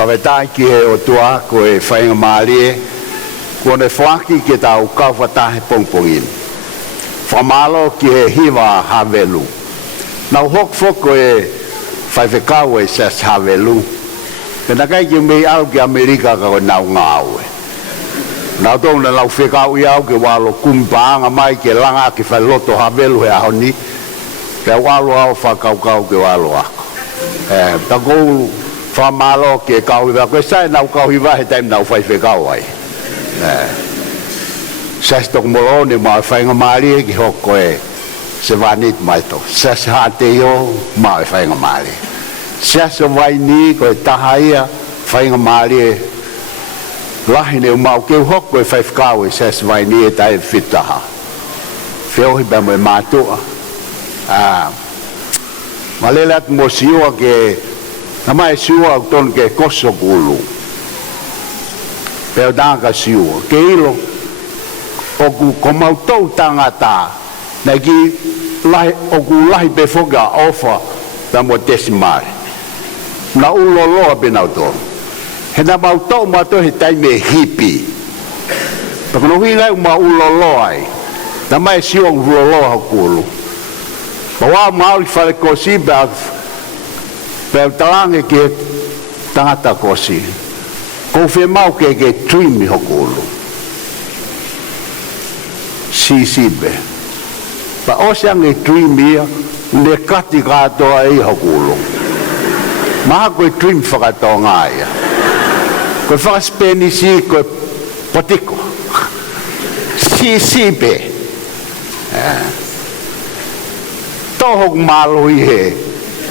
Whawetai ki he o tua ko e whainga maalie, ko ne whaki ki tau kauwhatahe pongpongin. Whamalo ki he hiwa havelu. Nau hokfoko e Faifekau e Siasi havelu. Pena kai ki mei au ki Amerika ka ko nau ngau e. Nau tōng na lau whekau i au ki walo kumpaanga mai ke langa ki whailoto havelu he ahoni. Ke walo au whakaukau ki walo ako. Ta kou whamalo ki e kauhiwa. Koe sai nau kauhiwa he taim nau Faifekau ai. Siasi toko molone ma whainga maari ki hoko e se vanit mai to. Siasi haateo ma whainga maari. Siasi Vaini ko e tahaia whainga maari lahine umau keu hoko e Faifekau e Siasi Vaini e tae whitaha. Whiohi bamo e mātua. Malele atu mo siua ke nama e siua au ton ke koso kulu. Peo danga siua. Ke ilo oku komau tau tangata na ki oku lahi pefoga ofa tamo tesimare. Na uloloa benau to. He na mau tau mato he taime hipi. Pakono hingai uma uloloa ai. Na mai siua uloloa kulu. Bawa mauli fale kosi pe talange ke tangata kosi. Ko fe mau ke trimi hokulu. Sisibe. Pa osiang e trimi ne kati katoa e hokulu. Maha koe trimi whakatonga ia. Koe whakaspenisi koe potiko. Sisibe. Tohok malo i he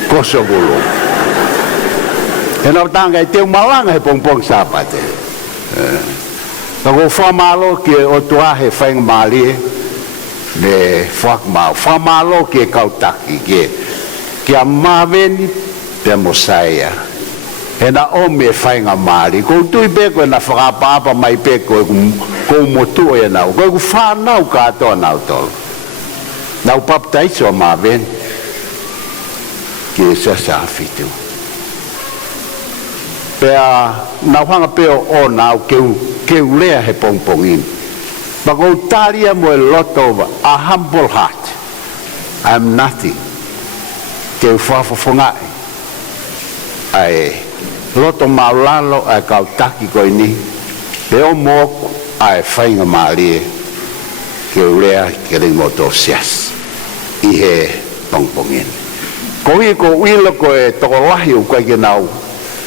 kosogulu. E nau tanga i teo malanga he pongpong sapate. Tako whamalo ki o tuahe whainga maalie ne whakmau. Whamalo ki e kautaki ki a mawini te mosaia. E na ome e whainga maalie. Kou tui peko e na whakapapa mai peko e kou motu e nau. Kou whanau katoa nau tolu. Nau paptaiso a maven ki e Siasi Aho Fitu. Pea nau hanga peo o nau keu lea he pongpongin. Bako taria mo e loto a humble heart. I am nothing. Keu whafafongai. Ai loto maulalo ai kautaki koi ni. Peo moku ai whainga maalie. Keu lea ke ringoto Siasi. I he pongpongin. Ko hi ko uilo ko e toko lahi u kai ke nau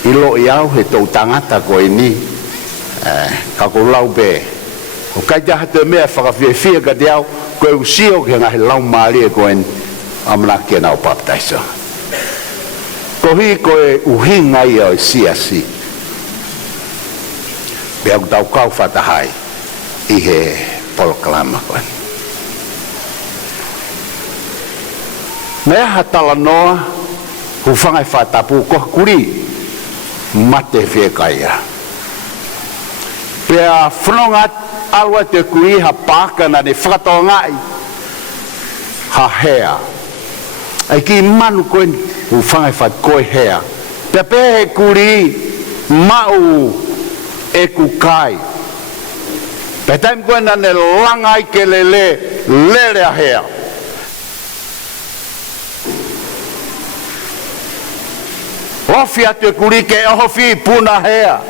ilo i au he tau tangata ko e ni ka ko lau be o kai jaha te mea whakawhiawhia ka te au ko e usio ke ngahi lau maari e ko en amana ke nau paptaiso. Ko hi ko e uhinga i au Siasi be au tau kau whatahai i he poloklama ko en. Mea hatala noa hu whangai whatapu ko kuri mate whekaia. Pea whanonga alwa te kuri ha pākana ne whakatongai ha hea. Ai ki manu koen hu whangai whakoe hea. Pea pehe kuri mau e kukai. Pea taim koen ane langai ke lele a hea. Ofi atu e kuri ke ofi puna hea.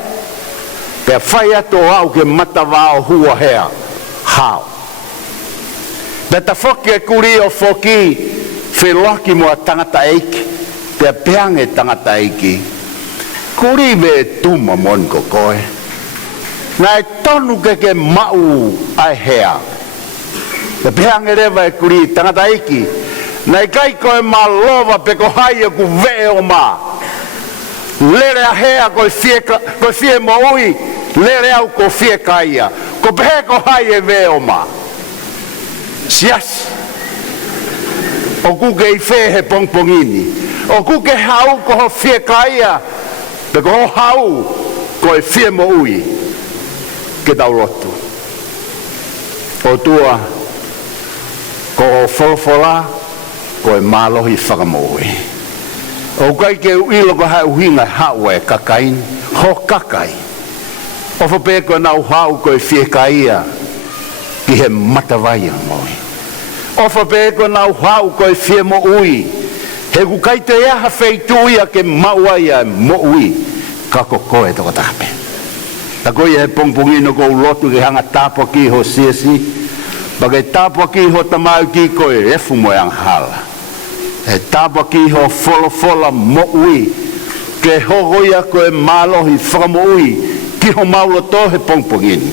Pea whai atu au ke matawao hua hea. Hao. Pea ta whoki e kuri o whoki wheloaki mua tangata eiki. Pea peange tangata eiki. Kuri me tuma mon ko koe. Nā e tonu ke mau ai hea. Pea peange rewa e kuri tangata eiki. Nā e kai koe ma lova pe ko hai ku vee o maa. Lere a hea ko fie mo ui, lere au ko fie kaia. Ko pehe ko hai e veoma. Siasi. O kuke i fehe pongpongini. O kuke hau ko ho fie kaia. Pe ko ho hau ko e fie mo ui. Ke tau lotu. O tua ko ho folfola ko e malohi whakamoui. O kai ke uilo ko hai uhinga hawe kakain ho kakai. O whape ko nau hau ko e whiekaia ki he matawai moi. O whape ko nau hau ko e whie mo ui. He kukai te eha wheituia ke mauaia mo ui. Kako koe toko tape. Ta koe he pongpongino ko ulotu ke hanga tapo ki ho siasi. Bagai tapo ki ho tamau ki koe efu mo yang hala. He tapo ki ho fola mo ui. Ke hogoia koe malohi whakamo ui. Ki ho maulo to he pongpongini.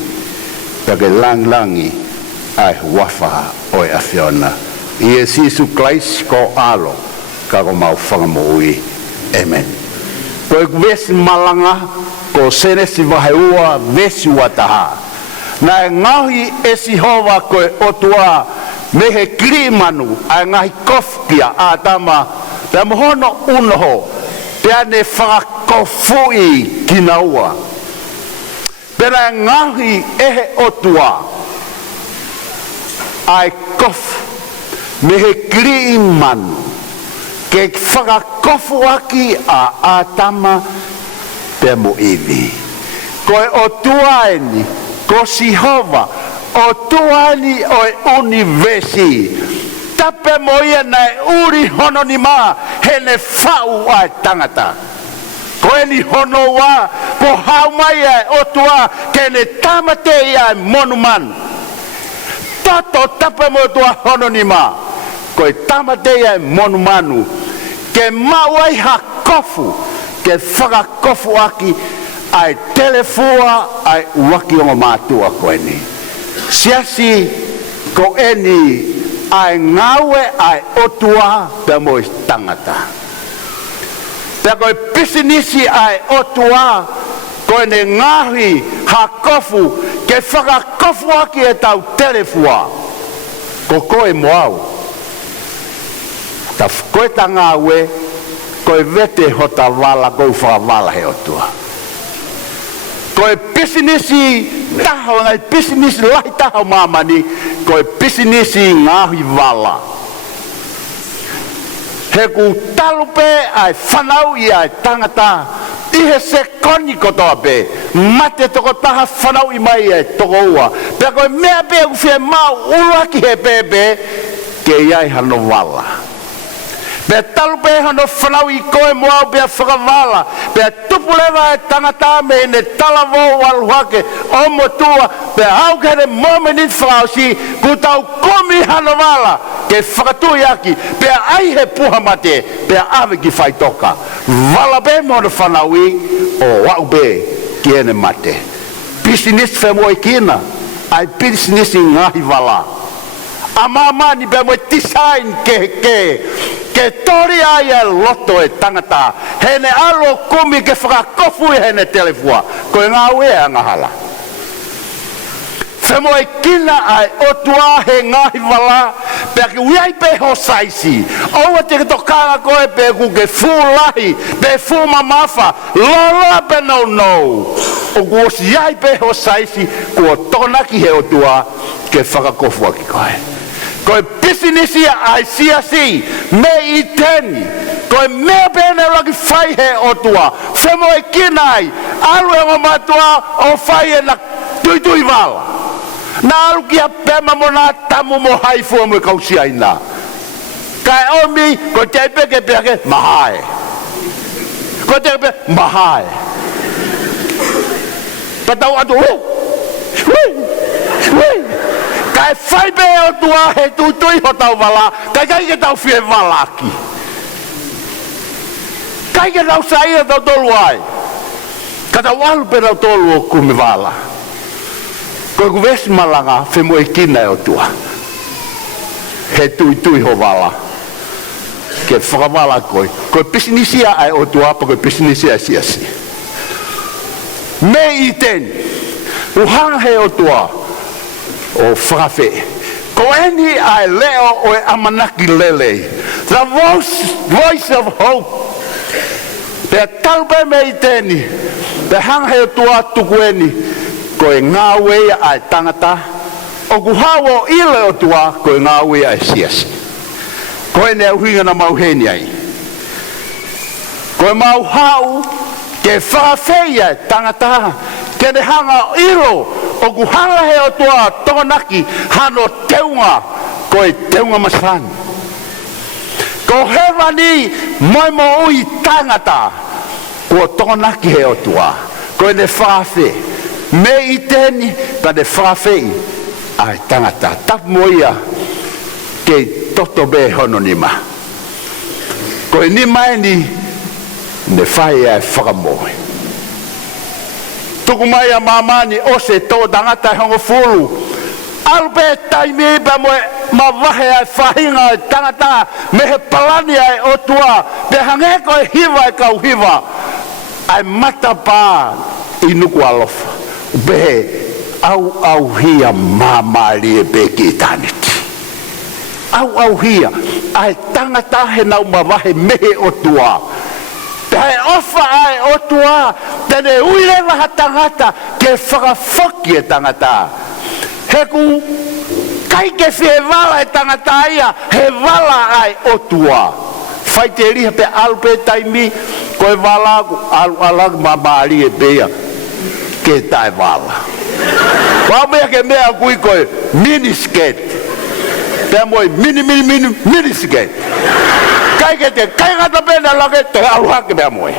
Bagai langlangi ai wafa oi afiona. I e sisu klais ko alo. Kako mau whakamo ui. Amen. Koe vesi malanga ko senesi waheua vesi wataha. Na e ngahi e sihova koe otua me he kiri manu a ngahi kofkia a tama pe mohono unoho pe ane whakakofui kinaua. Pera e ngahi e he otua ai kof me he kiri manu ke whakakofu aki a atama pe mo iwi. Koe o tuaeni, ko sihova, o tuaeni o e universi. Tape mo ia na e uri hono ni maa, hene whau a tangata. Koe ni hono wa, ko haumai a o tua, ke ne tamate ia monu manu. Tato tape mo tua hono ni maa, koe tamate ia monu manu. Ke mawai ha kofu, ke whakakofu aki, ai telefua, ai waki o mātua koe ni. Siasi ko eni, ai ngawe, ai otua, pe moi tangata. Pe koe pisinisi ai otua, koe ne ngahi ha kofu, ke whakakofu aki e tau telefua. Ko koe moau. Ta koe tanga we, koe vete hota wala, koe whakawala he otua. Koe pisinisi taho, ngai pisinisi lai taho mamani, koe pisinisi ngahi wala. He ku talupe ai whanau i ai tangata, ihe se koni kotoa pe, mate toko taha whanau i mai ai toko ua. Pea koe mea pe ku whie mau uruaki he pepe, ke iai hano wala. Pea talupe hano whanau i koe moau pea whakawala. Pea tupulewa e tangata me ne talavo waluhake o motua. Pea aukere momenit whakausi ku tau komi hano wala ke whakatui aki. Pea ai he puha mate, pea awe ki whaitoka. Wala pe mo no whanau i o wau pe ki ene mate. Business whemoi kina, ai business i ngahi wala. Amamani pe mo design ke tori ai e loto e tangata. Hene alo kumi ke whakakofu i hene telefua. Koe ngā ue a ngahala. Whemo e kina ai otua he ngahi wala. Pea ki uiai pe ho saisi. Oua te katokanga koe pe ku ke fulahi. Pe fumamafa. Lola pe no. O kuosi iai pe ho saisi. Kua tonaki he otua ke whakakofu aki koe. Koe pisinisi ai siasi me i teni. Koe mea pene laki whai he otua. Whemo e kinai. Alu e ngamatua o whai e na tuitui wala. Na alu kia pema mo na tamu mo haifua mo kausia ina. Kai omi ko te peke mahae. Ko te peke mahae. Patau atu kai whai pe o tua he tuitui ho tau wala, kai ke tau whie walaki. Kai ke tau saia tau tolu ai. Ka tau alu pe tau tolu o kumi wala. Koe ku vesi malanga whemo e kina e o tua. He tuitui ho wala. Ke whakawala koe. Koe pisinisia ai o tua, pa koe pisinisia siasi. Me i ten, uhanga he o tua, o whakawhe. Ko eni ai leo o e amanaki lele. The voice of hope. Pea talpe me i teni. Pea hanga he o tua tuku eni. Ko e ngā wea ai tangata. O ku hawa ile o tua, ko e ngā wea ai siasi. Ko ene au hinga na mauheni ai. Koe mau hau ke whawhea tangata ke ne hanga ilo o ku hanga he o tua tonganaki hano teunga koe teunga masani. Ko hewa ni Moimoi tangata ko tonganaki he o tua koe ne whawhe me i teni pa ne whawhei ai tangata tapu moia ke toto be hono nima. Koe nima e ni ne whai ai whakamoe. Tuku mai a mamani o se tō tangata hongo fulu. Alpe taimi pa moe ma wahe ai whahinga ai tangata me he palani ai o tua pe hange koe hiva e kau hiva ai mata pā i nuku alofa. Be au hia mamali e pe ki taniti. Au hia ai tangata he nau ma wahe mehe o tua. Pei ofa ai o tua tene uilewa ha tangata ke whakawhoki e tangata. He ku kai ke whie wala e tangata ia he wala ai o tua. Whai te riha pe alpe taimi koe wala alag mamali e bea ke tai wala. Wau mea ke mea kui koe miniskirt. Pea moe miniskirt. Kai ngata pena lage te aluha ke mea moe.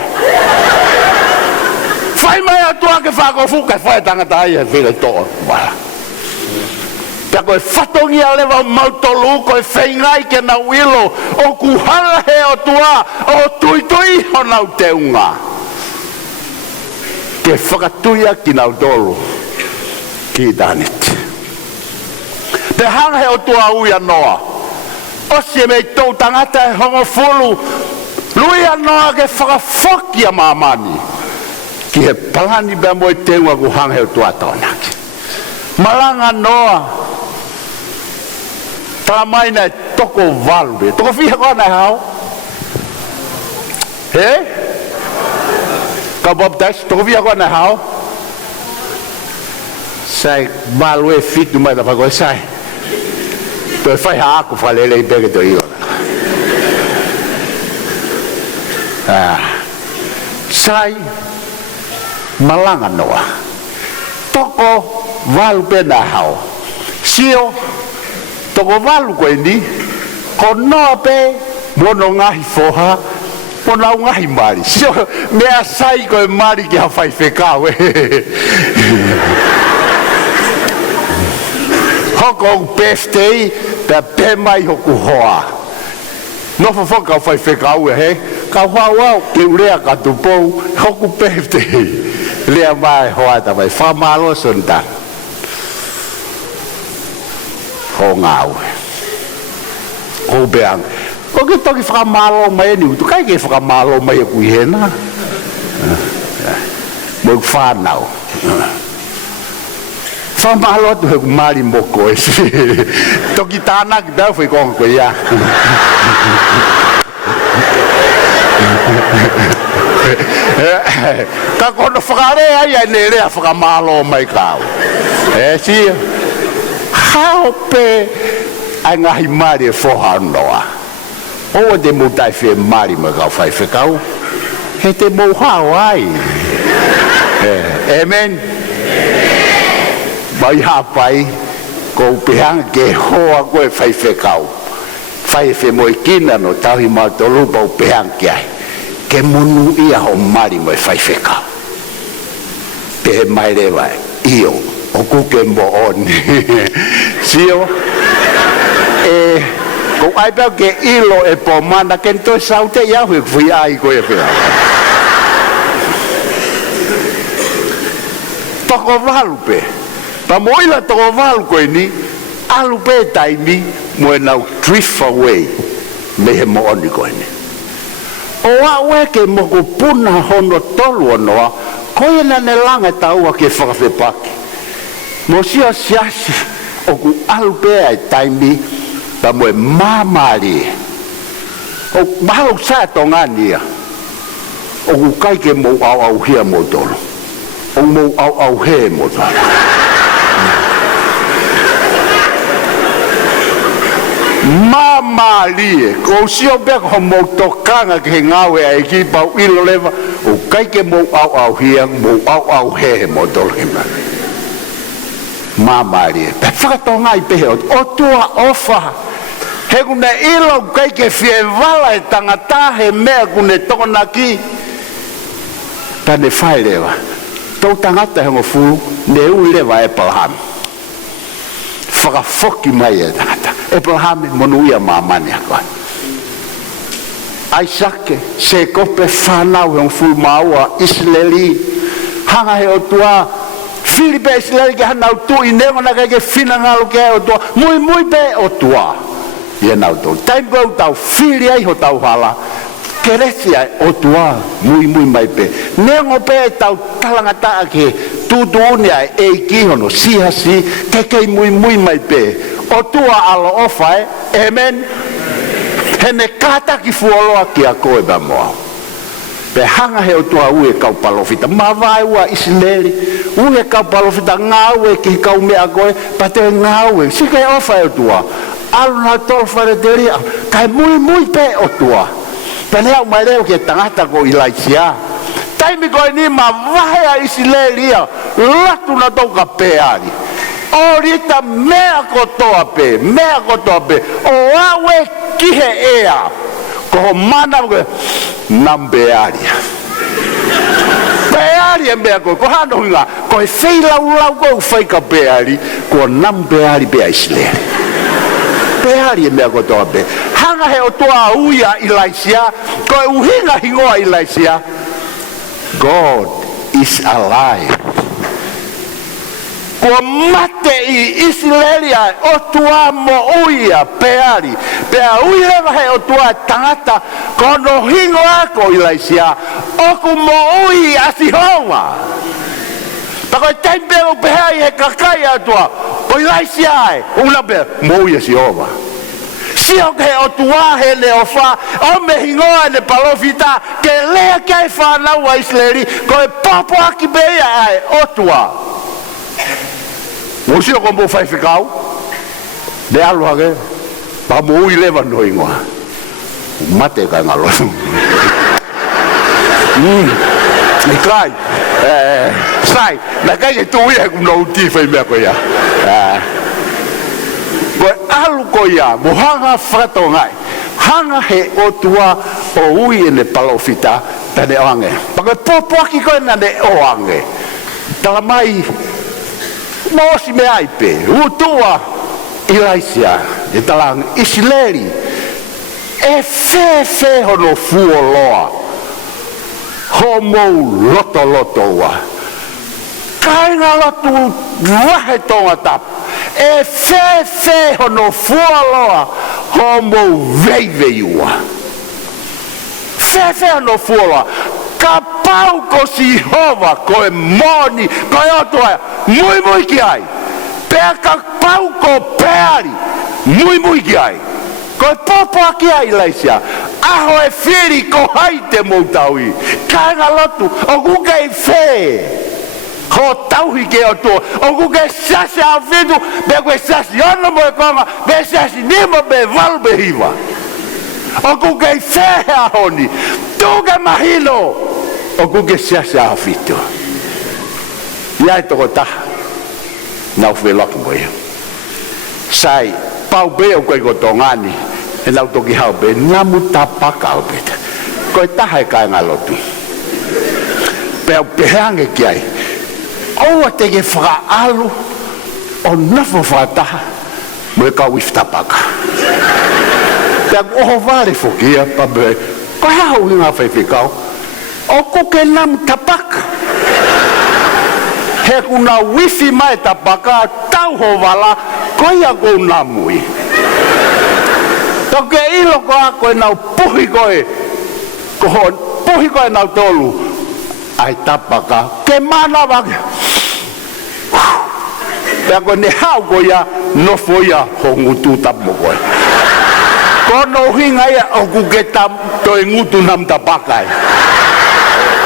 Whai mai atua ke whako fuka whai tangata ia while toa wala. Pea koe whatongi a lewa mautolu koe whaingai ke na wilo o kuhanga he o tua o tuitui ho nau te unga. Ke whakatuia ki nau tolu ki tanit. Pe hanga he o tua uia noa. Osie mei tau tangata e hongo fulu luia noa ke whakawhoki a mamani ki he palani bea moe te unga ku hanga he o tua taonaki. Malanga noa tā mai nei toko valve. Toko whiha koa nei hao? He? Ka baptist, toko whiha koa nei hao? Sai valve fitu mai ta whakoe sai. Toi whai ha aku whalele i beke to iona. Sai malanga noa. Toko valve nei hao. Sio toko walu koe ni, ko noa pe mono ngahi foha, mono ngahi mari. Sio mea sai koe mari ki ha Faifekau. Hoko u birthday, pe pe mai hoku hoa. Nofo foka o Faifekau he, ka hoa wau ki urea ka tupou, hoku birthday. Lea mai hoa ta mai, whamalo Sonatane. Ho ngau ho beang ko ke toki whakamalo mai ni tu kai ke whakamalo mai e kui hena mo whanau whamalo tu he kumari moko e toki tāna ki tau whi konga koe ia ka kono whakarea ia ne rea whakamalo mai kau si hao pe ai ngahi mari e whoha noa. O te mutai whi mari ma kau Faifekau. He te mouhao ai. Amen. Mai hapai ko pehanga ke hoa koe Faifekau. Whaife moi kina no tahi mautolu pau pehanga ki ai. Ke munu ia ho mari mo Faifekau. Pehe mai rewa io. O kuke mo on. Sio ko ai pau ke ilo e po mana ken to saute ia hui ai ko e fia. Toko valu pe. Pa moila toko valu ko ni alu pe taimi mo na drift away me he mo on ko ni. O wa we ke mo ko puna hono tolu noa ko ina ne langa tau ke whakawhe paki. Mo siasi o ku alpea e taimi pa moe mamari o mahalo sa tongania o ku kaike mo au hia mo tolo o mo au he mo tolo Mama lie, ko sio bek homo tokanga ke ngawe ai ki pau ilo leva, o kai ke mo au hiang, mo au he mo dolhima. Mama lie, pe whakatonga I pehe o tua ofa. He kune ilo kai ke fie vala e tangatahe mea kune tona ki. Tane whai lewa, tau tangata hengo fulu, ne ui lewa e palhami. Whakafoki mai e tangata. Abraham monuia mamani ako. Aisake se kope whanau hong fulu maua Israeli. Hanga he o tua Filipe Israeli ke hanau tu I nengo na kake whinangalo ke o tua. Mui pe o tua. Ia nau tu. Taim kau tau whiri ai ho tau hala. Keresi ai o tua. Mui mai pe. Nengo pe tau talangata ke tutu uni ai e kihono. Siasi keke mui mai pe. O tua alo ofa amen. Hene kata ki fuoloa ki a koe ba moa. Pe hanga he o tua ue kau palofita. Ma vai ua Israeli. Ue kau palofita ngā ue ki kau mea koe. Pa te ngā ue. Sike ofa o tua. Alu na tolfare te ria. Kai mui pe o tua. Pe nea umai leo ke tangata ko ilaisia. Taimi koe ni ma vai a Israeli ia. Latu na toka peari. Orita mea kotoa pe. O awe kihe ea. Ko mana koe. Nambearia. Bearia mea koe. Ko hano hinga. Ko e whei lau koe whaika beari. Ko nambeari bea Israeli. Bearia mea kotoa pe. Hanga he o toa uia ilaisia. Ko e uhinga hingoa ilaisia. God is alive. Ko mate I Israelia o tua mo uia peari. Pea uia he o tua tangata kono hingo ako ilaisia. Oku mo ui asihonga. Tako e tempe o pehai he kakai atua. O ilaisia e. Una pe mo ui asihonga. Sio ke o tua he le o fa. O me hingoa ne palofita. Ke lea kai whanau a Israeli. Ko e papo aki beia ai o tua. Musio kombo Faifekau de alu hage pa mo ui leva no ingoa mate ka ngalo kai sai na kai tu ia ku no ti fai me ko ya ko alu ko ya mo hanga frato ngai hanga he o tua o ui ne palofita tane ange pa ko popo ki ko na de o ange tala mai Mosi me aipe, utua ilaisia, e talang Israeli, e fe hono fuoloa, homo loto wa, kainga latu wahe Tongatapu, e fe hono fuoloa, homo veiveiua, fe hono fuoloa, kapau ko si hova ko e moni ko e otoa mui ki ai pea kapau ko peari mui ki ai ko e popo ki ai laisia aho e whiri ko haite mo taui kainga lotu o kuke I fe ho tauhi ke otoa o kuke Siasi Aho Fitu be koe Siasi ono mo e konga be Siasi nima be valu be hiva o kuke fe ahoni tuke mahilo o kuke Siasi Aho Fitu ia e toko taha nau whelaki mo ia sai pau be o koe ko tongani e nau toki hau be namu tapaka o beta koe taha e kai ngalotu pe au pehange ki ai oua teke whakaalu o nafo whakataha mo e kau iftapaka pe au oho vare fokia pa be koe hau hinga Faifekau o kuke namu tapaka he kuna wifi mai tapaka tau ho wala koia ko namui toke ilo ko ako e nau puhi koe puhi koe nau tolu ai tapaka ke mana wake pea koe ne hau koia no foia ho ngutu tapu koe kono hinga ia o kuke toi ngutu nam tapakai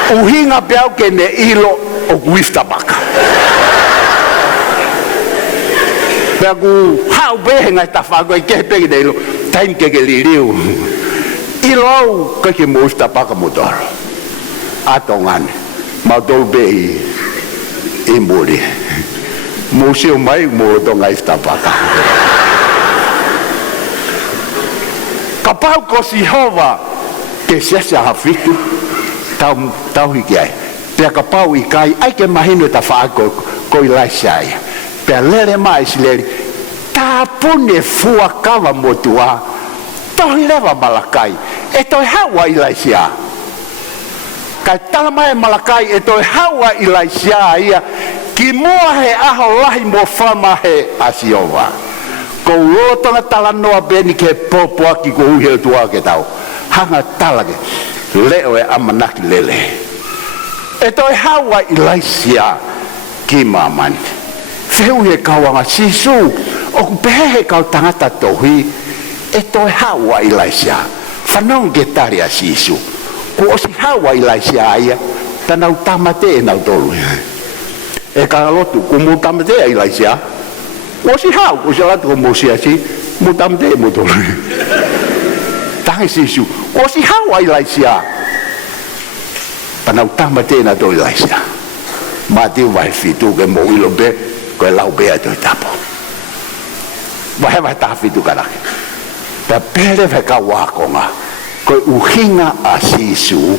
uhinga peau ke ne ilo o kuifta baka. Pe Peku hau be ngai ta fa ko ke pe de lo time ke liu ilo ko ke musta pa ka motor atongan ma dol be imboli museu mai mo to ngai sta pa ka kapau ko si hova ke Siasi Aho Fitu tau hikai pe kapau I kai ai ke mahino ta fa ko i lai sai pe lere mai sileri ta pune fua kava motua tohi leva malakai e toi hawa I lai sia kai tala mai malakai e toi hawa I lai sia ia ki mua he aho lahi mo fama he asiova ko rotonga tala noa beni ke popo aki ko uhe tua ke tau hanga tala ke leo e amanaki lele e toi hawa I lai sia ki mamani feu he kawanga sisu o ku pehe kau tangata tohi e toi hawa I lai sia whanong ke taria sisu ku osi hawa I lai sia ia tanau tamate e nau tolu e ka lotu ku mu tamate I lai sia osi hau ku salatu ku mu siasi mu tamate e mu tolu tangi sisu osi hawa I lai sia tanau tamate e nau tolu I lai sia mati vai fitu ke mo ilo be ko lau be to tapo vai ta fitu kana ta pere ve ka wa konga ko uhinga asisu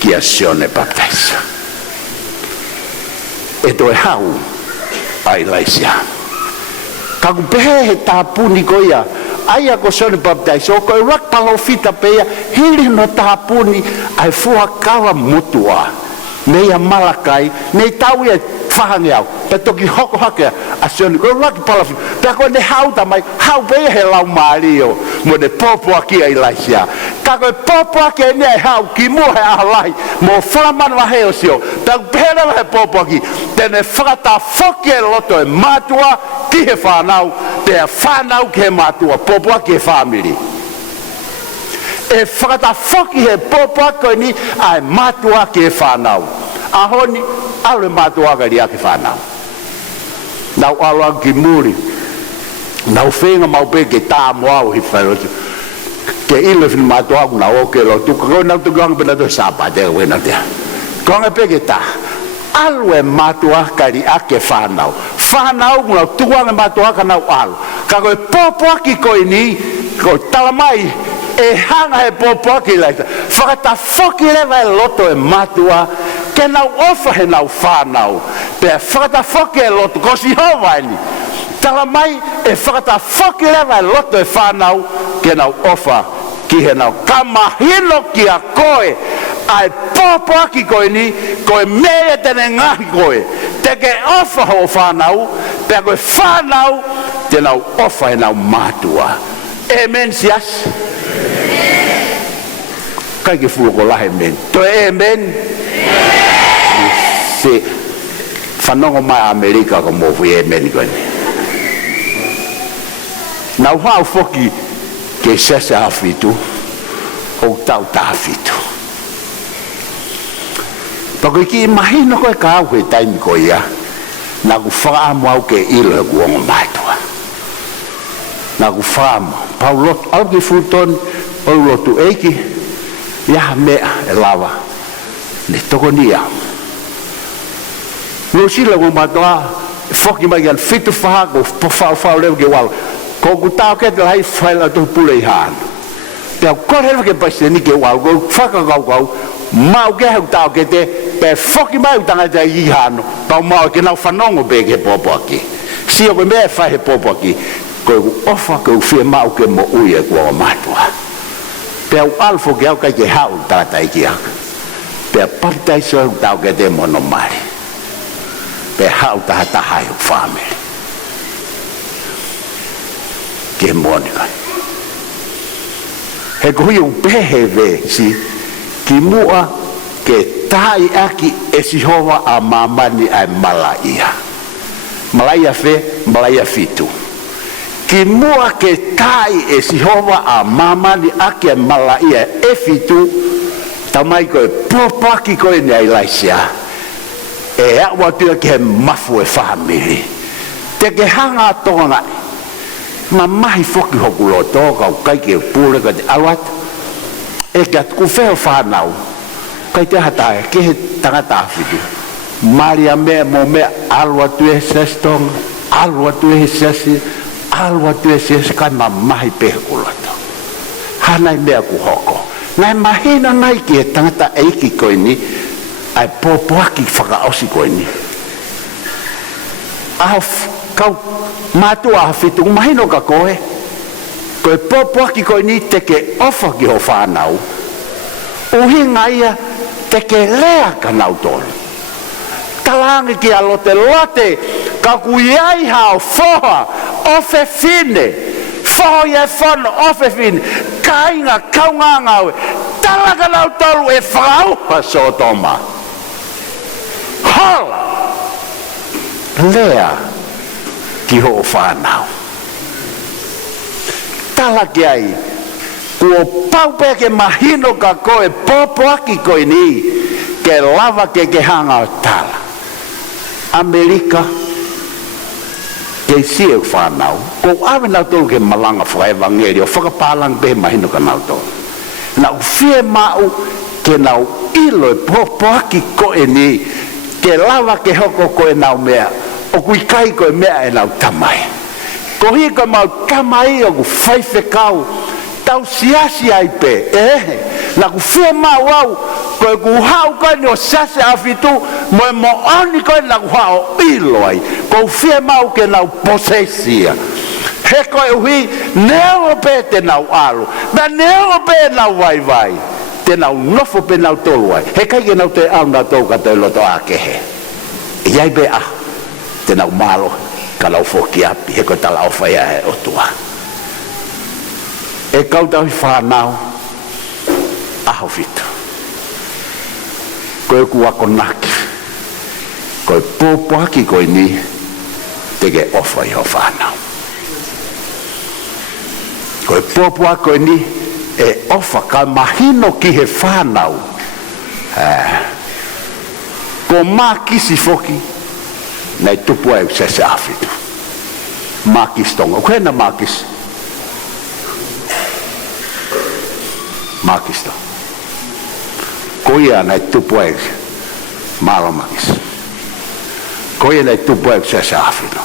ki asione baptisa e to hau ai laisia ka ku be ta puni ko ya ai ko sone baptisa ko rak palo fita pe hili no ta puni ai fua kawa mutua Neia malakai, nei tau ia whahangiau, pe toki hoko hake a sioni, ko raki palafi, pe koe ne hauta mai, hau pe he lau maari o, mo ne popo aki ai laisia. Ka koe popo aki ai nei hau, ki mua he ahalahi, mo whaman wa heo sio, pe pere wa he popo aki, tene whakata whoki e loto e matua, ki he whanau, pe whanau ki he matua, popo aki he whamiri. E whakata whoki he popa koe ni ai matua ke whanau. Ahoni, alu matua ka ria ke whanau. Nau alu ki muri. Nau whenga mau pe ke tā moau hi whairotu. Ke ilo whini matua ku nau oke lo. Tu kakau nau tukuanga pena to sapa te wena te. Konga pe ke tā. Alu e matua ka ria ke whanau. Whanau ku nau tukuanga matua ka nau alu. Ka koe popa ki koe ni, koe talamai, e hanga he popo ki laita whakata whoki lewa e loto e matua ke nau ofa he nau whanau pe whakata whoki e loto kosi hovaini tala mai e whakata whoki lewa e loto e whanau ke nau ofa ki he nau kamahino ki a koe ai popo ki koe ni koe mea tene ngahi koe te ke ofa ho whanau pe koe whanau te nau ofa he nau matua amen sias kai ke fu ko lahe men to amen se fanongo mai Amerika ko mo fu amen ko ni na wa foki ke Siasi Aho Fitu o tau ta fitu pako ki imagino ko ka au he time ko ia na ku fa mo au ke ilo ku ngo matua na ku fa Paula au ki futon o lotu eki ya mea e lava ne toko nia no sila mo matoa foki mai gan fitu fa go fa le ke wal ko ku ta ke te hai faila to pule han te ko re ke passe ni ke wal go fa ka go mau ke ta ke te pe foki mai tanga ja i han pa mau ke na fanongo be ke popo aki si o me fa he popo aki ko ofa ko fi mau ke mo uye ko matua Pea alfo ke au kai ke hau tātai ki aka. Pea partai so au tau ke te mono mare. Pea hau tahataha au whamere. Ke moni kai. He kuhi u pehe ve si ki mua ke tai aki e si hova a mamani ai malaia. Malaia fe, malaia fitu. Ki mua ke tai e si hova a mamani ake malaia e fitu tamai koe popaki koe ni ai laisia e awa tua ke mafu e whamiri te ke hanga tonga ma mai foki hokulo toka kai ke pule ka alwat e ka ku feo whanau kai te hata ke he tangata whitu Maria me mo me alwa tu e sestong alwa tu e sesi alwa tu e sesi kai ma mai pe hokulato hanai mea ku hoko nai mahina nai ki he tangata eiki koini ai popoaki whakaosi koini aho kau matua Fitu mahino ka koe koe popoaki koini te ke ofa ki ho whanau uhinga ia te ke lea ka nau tolu talangi ki alo te lote ka kuiai hao foha ofe fine foho ia fono ofe fine kainga kaunganga talaka nau tolu e whakauha so toma hola lea ki ho whanau talaki ai kua paupe ke mahino ka koe popoaki koe ni ke lava ke hanga o tala Amerika ke sie whanau ko awe nau tolu ke Malanga Fakatahataha whakapalang pe mahino ka nau tolu nau fie mau ke nau ilo e popoaki koe ni ke lava ke hoko koe nau mea o kui kai koe mea e nau tamai ko hi koe mau tamai o ku Faifekau tau siasi ai pe na ku fie mau au koe ku hau koe ni o Siasi Aho Fitu mo e mo oni koe na ku hao ilo ai ko fie mau ke nau posesia he koe uhi neo pe te nau alu na neo pe nau vai te nau nofo pe nau tolu ai he kai ke nau te au na tau ka te loto a kehe iai be a te nau malo ka lau foki api he koe tala ofa ia he o tua e kautau i whanau Aho Fitu koe kuako naki koe popoaki koe ni te ke ofa i ho whanau koe popoaki koe ni e ofa ka mahino ki he whanau ko makisi foki nei tupu e Siasi Aho Fitu makis tonga koe na makis Makisto. Koia näitä tupueksi maailmakissa. Koia näitä tupueksi Siasi Aho Fitu.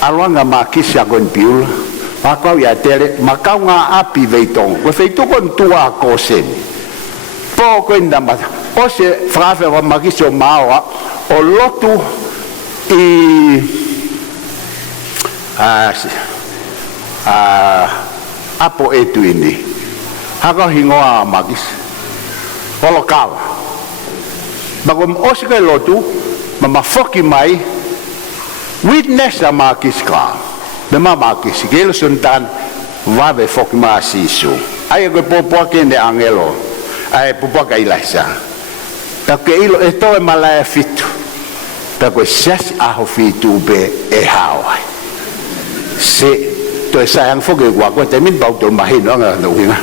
Aluanga makisia koin Beulah. Makau ja teille makaunga api veitong. Ko feitu kon tua kosen. Po koin damat. Ose frafe wa makisio maoa o lotu apo etuini. Haka hingoa magis polo kala bagom osike lotu mama foki mai witness a magis ka mama magis gelo Sonatane vave foki ma sisu ai ko popo kende angelo ai popo ka ilaisa ta ke ilo eto e Malanga Fitu ta ko Siasi Aho Fitu be e hawa se to sayang foki wa ko te min bau to mahino nga no hinga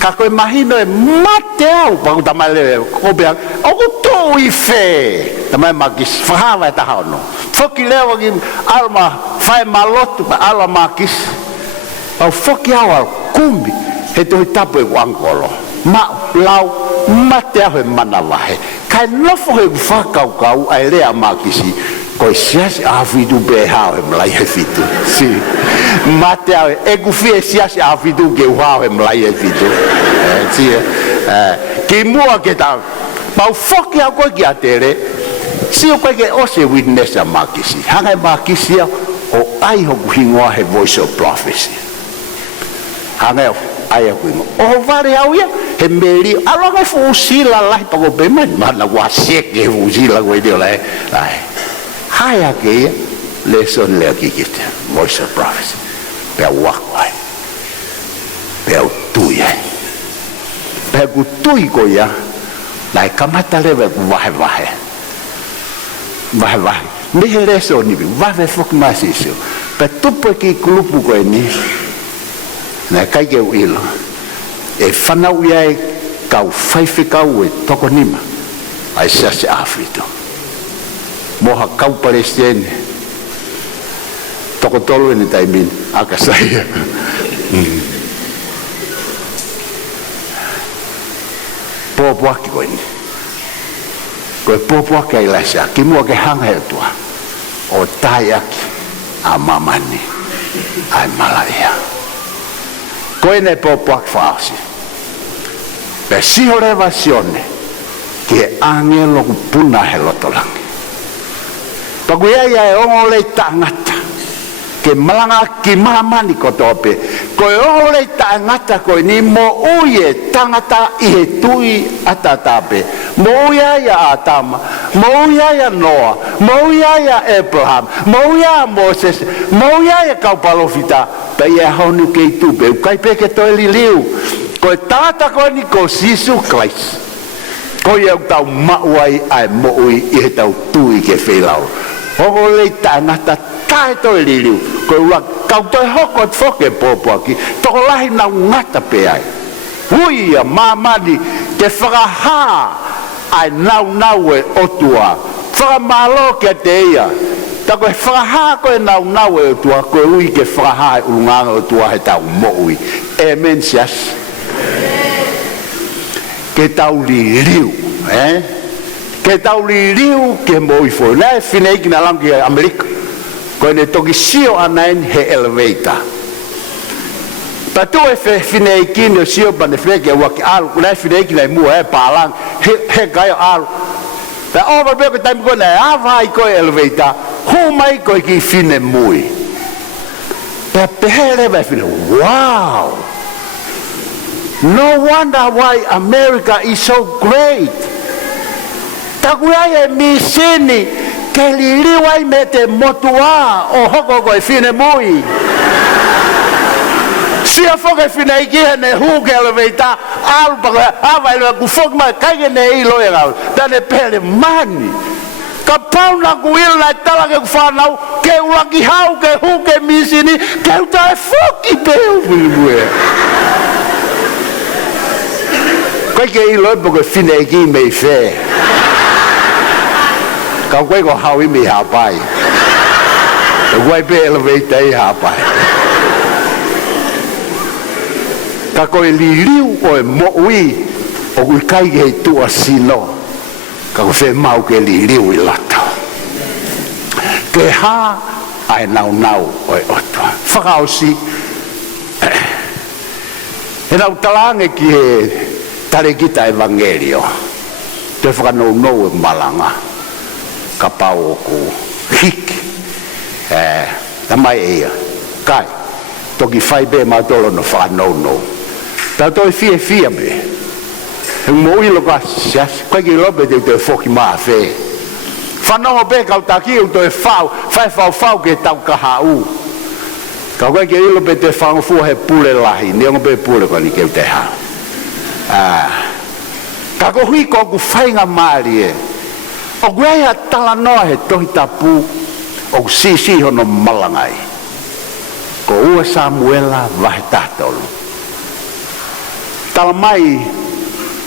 kako e mahino e mateo pang tamale ko be o ko to i fe tamai magis fahawa e tahono foki lewa ki alma fai malotu pa alma magis au foki awa kumbi he to tapu e wangolo ma lau mateo e manalahe kai nofo he Fakau kau ai lea magisi ko Siasi Aho Fitu be hao e Malanga Fitu si mateo e gufie Siasi Aho Fitu ke hao e Malanga Fitu si ke mua ke ta pau foki a koe ki a tere si o koe ke ose witness a makisi hanga e makisi o ai hoku hingoa he voice of prophecy hanga e ai hoku hingoa o vare au ia he meri alonga fusila lahi pako pema mana kua seke fusila koe dio lai hai a ke ia lesson lea kikite voice of prophecy pea wakwai pea utui ai pe ku tui ko ya lai kamata leve ku vahe me he reso ni vahe fok masisio pe tupo ki kulupu ko ni na kai ke uilo e whanau ia e kau Faifekau e toko nima ai Siasi Aho Fitu moha kau Palestine toko tolu ni taimin aka saya popoaki ko ni ko popoaki ai lasa ki mo ke hanga tua o taiaki a mamani ai malaya ko ne popoaki fasi pe si orevasione che angelo puna helotolang paguia ya ole tangata ke malanga ki mamani ko tope ko ole tangata ko ni mo uye tangata I tui atatape mo uya ya Atama mo uya ya Noa mo uya ya Abraham mo uya Moses mo uya ya kaupalofita pe ya honu ke tupe kai peke to liliu ko tata ko ni ko sisu Christ ko ia tau mauai ai mo ui I tau tui ke felau o le tangata tai to liliu ko ua kau to hoko foke popoaki to lahi na ngata pe ai ui ya mamani te whakaha ai nau e otua whakamalo ke te ia ta koe whakaha koe nau e otua koe ui ke whakaha e ulunganga otua he tau mo ui amen sias ke tau liliu ke tau liliu ke mo i fo na finei ki na langi Amerika ko ne toki sio anain he elevator pa tu e finei ki no sio pa ne freke wa ki alu na finei ki na mu e palang he kai alu pa over be ko time ko na ava ko elevator hu mai ko ki fine mui pa pere ba fine wow no wonder why America is so great takuya e misini ke liliwai mete motua o hoko ko e fine mui sia foke fine iki ne hu ke elevator al pa ava ile ku fok ma kai ne ilo e gal tane pele mani ka Paula ku ila tala ke fanau ke ulaki hau ke hu ke misini ke uta foki pe ufilue kai ke ilo po fine iki me fe kau koe ko hau I mi hapai koe pe elevator I hapai ka koe liliu o e mo'ui o kui kai ke tua sino ka koe whe mau ke liliu I lata ke ha ai nau o e otua whakaosi e nau talange ki he tare kita evangelio te whakanou e malanga ka pau ku hiki tamai ea kai toki fai be ma tolo no whakanou ta toi fia me he mo ilo ka sias koe ki lobe te whoki maa whe whanongo be kau taki u toi fau ke tau kahau ka koe ki ilo be te whangofu he pule lahi ni ongo be pule kwa ni keu te ha ka ko hui ko ku whainga maari e o guea tala noa he Tongatapu o Siasi hono malangai ko ua Samuela vahe tātolu tala mai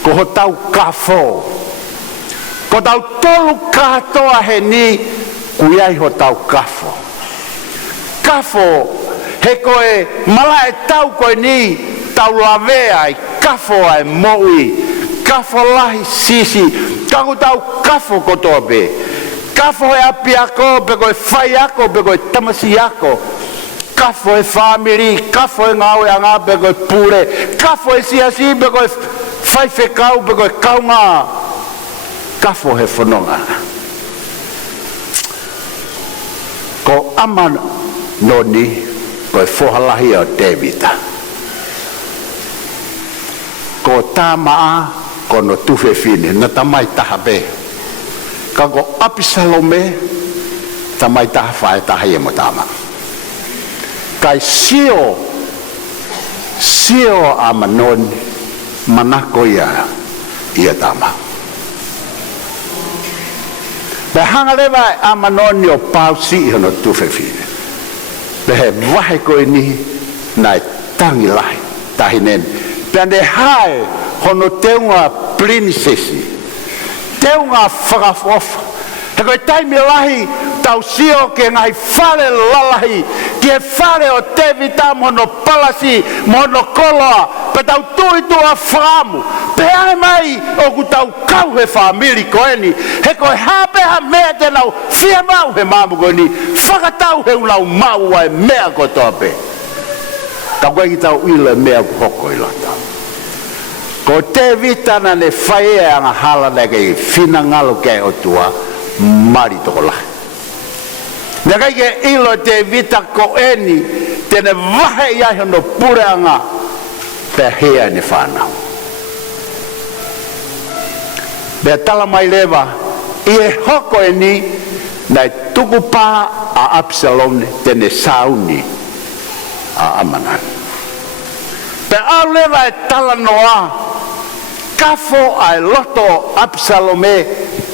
ko ho tau kafo ko tau tolu katoa he ni kuiai ho tau kafo he koe mala e tau koe ni tau lavea ai kafo ai mo'i kafo lahi sisi Kaku tau kafo kotoa be kafo e api ako pe koe whai ako pe koe tamasi ako kafo e family kafo e ngau e anga pe koe pure kafo e siasi pe koe faifekau pe koe kaunga kafo he whanonga ko ama noni koe whohalahi o Davida ko tamaa kono tufe fine na tamai taha be kako apisalome tamai taha whae taha ye mo tama kai sio amanon manako ia tama be hanga lewa amanon yo pausi hono tufe fine be he wahe koe ni nai tangi lahi tahinen pende hai hono teunga princesi teunga whakafofa Pe koe taimi lahi tau sio ke ngai whare lalahi ke whare o te vita mono palasi mono koloa pe tau tuitua whaamu pe ai mai o ku tau kau he whamiri koeni he koe hapeha mea te nau whia mau he mamu koeni whakatau he ulau mau ai mea ko tope tau koe ki tau ila mea ku hoko ila tau ko te vita na ne whae anga hala neke whina ngalo ke o tua mari toko lahi nea kai ke ilo te vita ko eni tene wahe ia hono pure anga pe hea ni whanau Bea tala mai lewa i e hoko e ni nai tuku pā a Absalom tene sauni a Amanan. Pe au lewa e tala noa kafo ai loto Absalome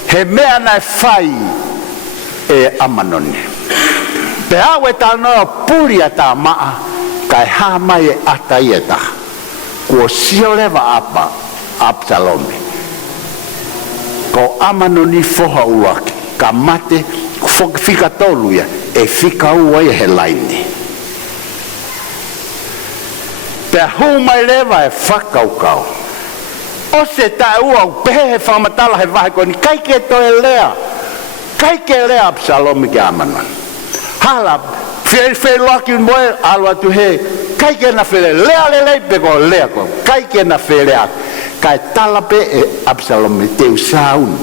he mea nai whai e Amanone. Pe au e tala noa puri a tā maa kai ha mai e ata i e ta. Kua sio lewa apa Absalome. Ko Amanoni foha uaki ka mate fika tolu ia e fika ua ia he laini pe hu mai lewa e whakaukau o se ta ua pehe he whamatala he wahe koni kaike to e lea kaike lea Absalom ke Amanon hala whi loaki moe alwa tu he kaike na where lea lelei pe ko lea ko kaike na where aku kai talape e Absalom te usaun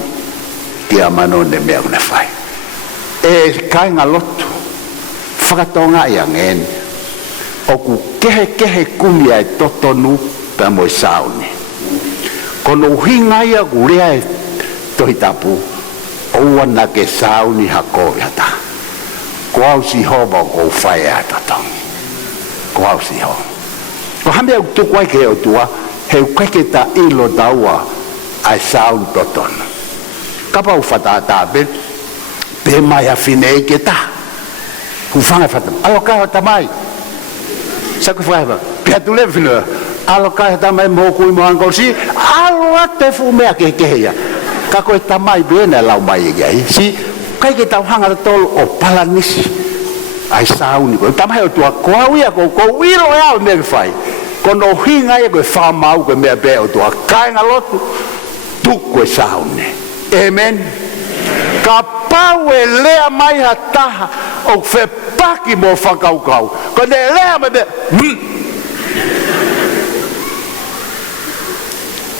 ki Amanone mea una fai e kai ngā lotu whakatonga i angen o ku kehe kumia e totonu pe mo sauni kono hinga ia ku rea e Tongatapu o wana ke sauni hako yata ko au si hoba ko fai a totongi ko au si hoba ko hame au tukwai ke o tua he ukeketa ilo daua ai saun toton kapa ufata pe mai afine ke ta ufanga fata aloka tamai saku fava pe tu le fino aloka tamai mo ku mo angolsi alo ate fu me ke ya ka ko tamai bena lau mai ya si kai ke ta hanga tol o palanisi ai saun ko tamai o tua ko ia ko ilo ya me fai kono hinga e ko whamau ko mea beo tua kainga lotu tuku e saune amen ka pau e lea mai ha taha o whe paki mo whakaukau ko ne lea mai bea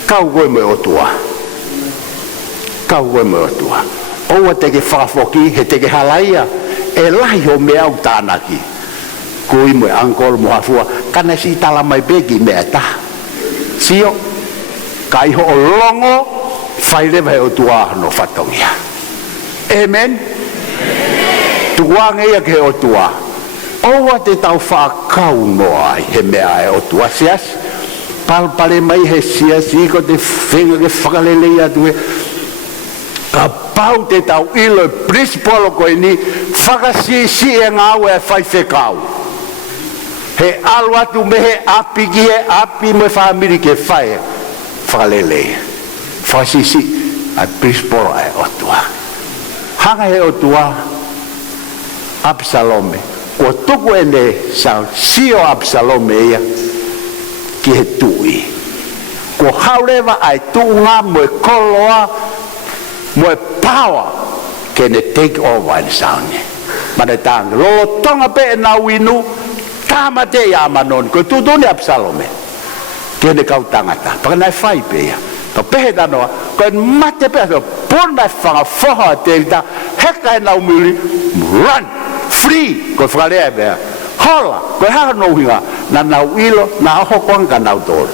kau koe me o tua oua teke whakafoki he teke halaia e lahi o mea au tānaki kui mo angkol mo hafua kana si tala mai begi meta sio kai ho longo fai le vai o tua no fatongia amen tua ngai ke o tua o te tau fa kau no ai he mea o tua sias pal pale mai he siasi ko te finga ke fakalele ya tu ka pau te tau ilo principal ko ni fakasi si ngau e faifekau he alwatu me he api ki he api me whamiri ke whae whakalele whasisi ai prisporo ai otua hanga he otua Absalome ko tuku ene sa sio Absalome ia ki he tui ko haurewa ai tuunga moe koloa moe power kene take over in saune mana tang lo tonga pe na winu kama te Amanon ko tu doni Absalome kene kau tangata pakana fai pe ya to pe dano ko mate pe so pona fanga foha te da heka na umili run free ko frale be hola ko ha no hinga na wilo na ho kwanga na dor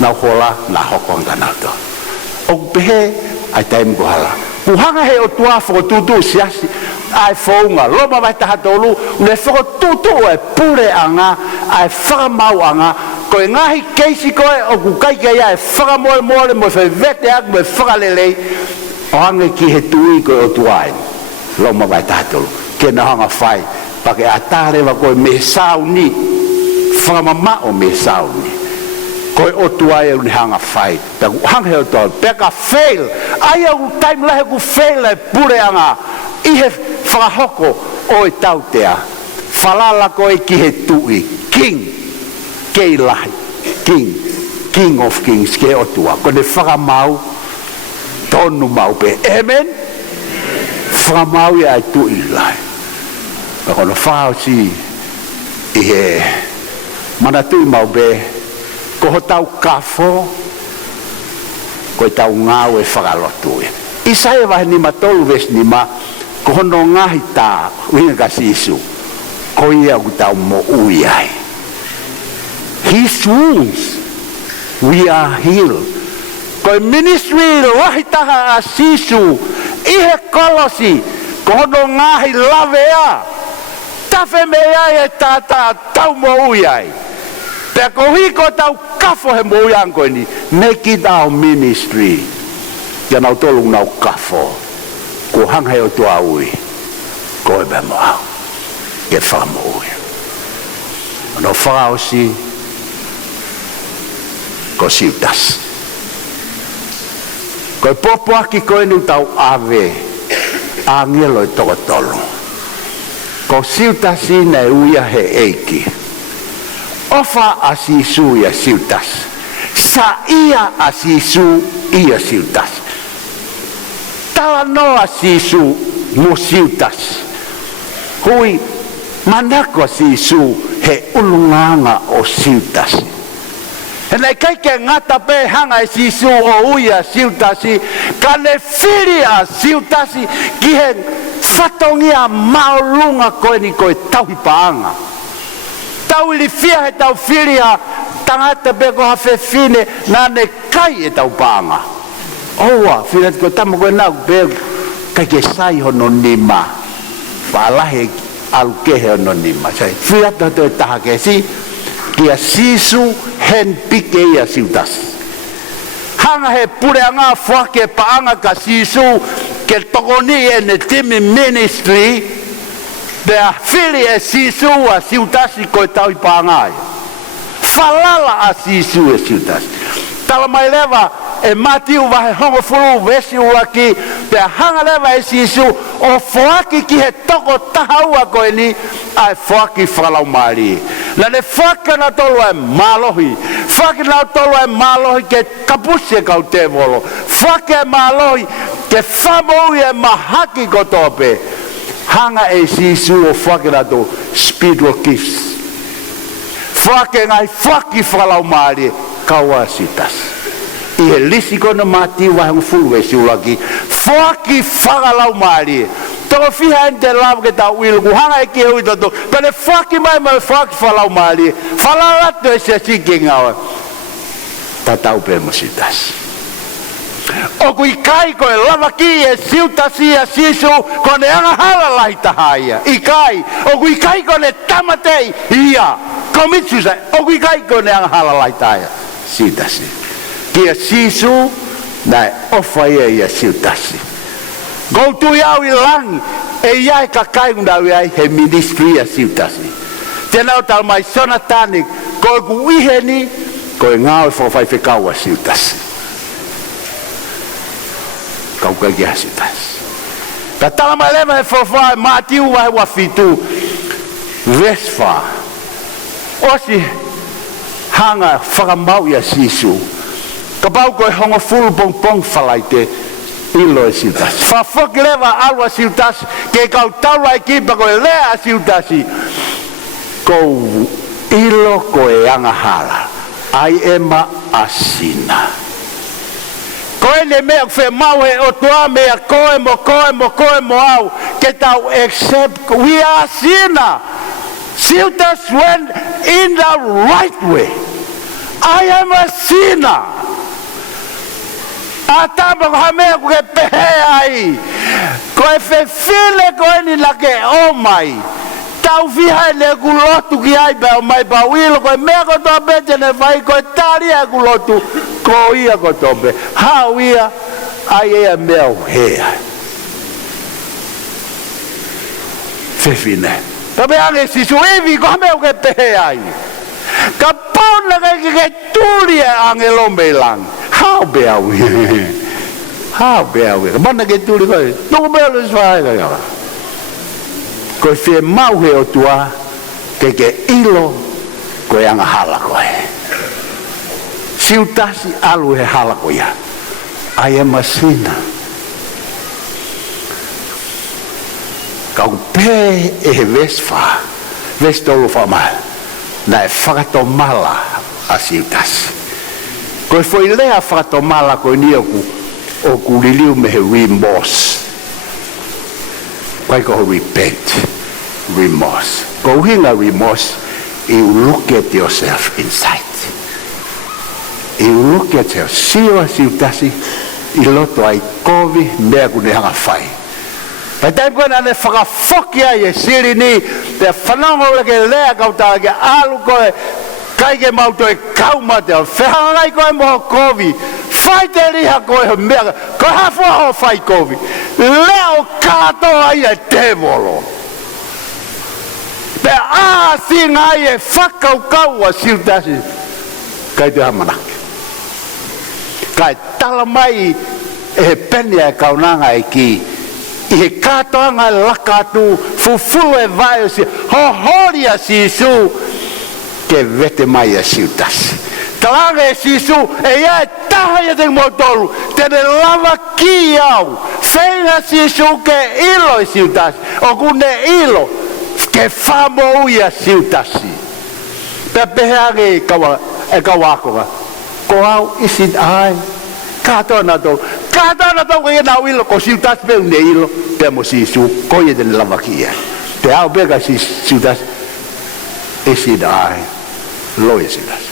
na hola na ho kwanga na dor o pe ai time ko hala uhanga he o tua fo tu siasi ai fonga loma vai ta tolu le fo tu e pure anga ai famau anga ko ngahi keisi ko o ku kai ke ai fa mo fe vete ak me fa lele anga ki he tui ko o tuai loma vai ta tolu ke na hanga fai pa ke atare va ko me sauni fa mama o me sauni Koe otua e uni hanga fai. Taku hanga heo toa. Peka fail. Aia u time lahe ku fail e pure anga. Ihe whakahoko o e tautea. Falala koe ki he tui. King. Kei lahi. King. King of kings. Ke otua. Kone whakamau. Tonu mau pe. Amen. Whakamau ia e tui lahi. Kono whakao si. Ihe. Mana tui mau pe. Ko tau kafo, ko tau ngau e whakalotu e. Isa e wahe ni matolu ves ni ma, ko hono ngahi tā, winga kasi isu, ko ia ku tau mo uiai. His wounds, we are healed. Ko ministry wahi taha a sisu, ihe kolosi, ko hono ngahi lavea, tafe mea e tata tau mo uiai. Te kohi ko tau kafo he moiang ko ni make it our ministry ya nau tolung nau kafo ko hang he o tua ui ko e bemo au ke whamo ui no whao si ko siutas ko e popo aki ko e ni tau ave a ngelo e toko tolong ko siutas i ne uia he eiki ofa asisu ia siutas. Sa ia asisu ia siutas. Tala no asisu mo siutas. Hui manako asisu he ulunganga o siutas. Henai kaike ngata pe hanga asisu o uia siutasi. Kane firi a siutasi kihen fatongia maulunga koe ni koe tauhipaanga. Tau ili fia he tau firia tangata pe ko hafe fine na ne kai e tau panga. Owa, fina ko tamo ko na pe kai ke sai hono nima. Falahe aluke hono nima. Sai fia to te taha ke si kia sisu hen pike ia siutas. Hanga he pure anga fuake paanga ka sisu ke tokoni e ne timi ministry. Pea fili e sisu a siutasi koe tau i pāngai. Falala a sisu e siutasi. Tala mai lewa e matiu wahe hongo fulu vesi uaki. Pea hanga lewa e sisu o foaki ki he toko tahaua koe ni ai foaki whakalau maari. La ne whaka na tolu e malohi. Whaka na tolu e malohi ke kapusi e kau te volo. Whaka e malohi ke whamoi e mahaki kotope. Hanga e sisu o whakerato spiritual gifts. Whake ngai whaki whakalau maari kaua sitas. I he lisi kona mati wahangu fulu e siulaki. Whaki whakalau maari. Toko whiha ente lawa ke tau iluku. Hanga e ki hui toto. Pene whaki mai mai whaki whakalau maari. Whalalato e se siki ngawa. Tatau pe mo sitas. O kui kai koe lava ki e siutasi a sisu kone anga hala lahi tahaia. I kai. O kui kai kone tamatei ia. Komitsu sai. O kui kai kone anga hala lahi tahaia. Siutasi. Ki a sisu nai ofa ia siutasi. Goutu iau i langi e iai ka kai undau iai he ministry a siutasi. Tenau tal mai Sonatane koe ku iheni koe ngau e Faifekau a siutasi. Kau kai kia sitas. Ta tala mai lema e whawhai mātiu wahe wa fitu. Vesfa. Osi hanga whakamau ia sisu. Ka pau koe hongo fulu pong pong whalaite ilo e sitas. Whawhoki lewa alwa sitas ke kau taura e kipa koe lea siutasi. Kou ilo koe anga hala. Ai ema asina. Koe ne mea whe mau he o toa mea koe mo au ke tau accept we are sinner. Siutas went in the right way. I am a sinner. Atama ko hamea ko ke pehe ai. Koe whe while koe ni lake o mai. Tau whiha le kulotu ki ai beo mai pa wilo koe mea ko toa bete ne vai koe tari e kulotu. Ko ia ko tobe. Hau ia ai ea mea hea. Fefine. Tabe ange sisu evi ko hamea ke pehe ai. Kapona ke tuli angelo melang. How beau. How beau. Kapona ke tuli ko. No belo swa ka. Ko fe mau he o tua ke ilo ko yang hala ko. Siutasi alu he hala ko ya. I am a sinner. Kau pe e vesfa. Vestolo fa mal. Na whakato mala a siutasi. Koe foi lea whakato mala koe ni o ku liliu me he remorse. Koe ko repent, remorse. Ko hinga remorse, you look at yourself inside. You look at yourself. Sio a siutasi, I loto ai kovi mea kune hanga whai. Pai tai koe nane whakafokia e siri ni, te whanongo leke lea kauta ke alu koe, kai ke mauto e kauma te o whehangai koe moho kovi, whai te riha koe ho mea, koe hafua ho whai kovi, leo katoa ia te volo. Pe a singa ai e whakaukau a siutasi, kai te hamanake. Kai tala mai e penia e kaunanga e ki, I he katoanga lakatu fufulu e vai o si hohori a sisu ke vete mai a siutasi. Talanga e sisu e ia e taha ia te motolu tene lava ki au whenga sisu ke ilo e siutasi o kune ilo ke whamo ui a siutasi. Pe peheange e kawakoga ko au isit ai katoa na tolu katoa ko ia nau ilo ko siutasi pe une ilo pe mo sisu ko ia tene lava ki ia te au peka siutasi isit ai lo e siutasi.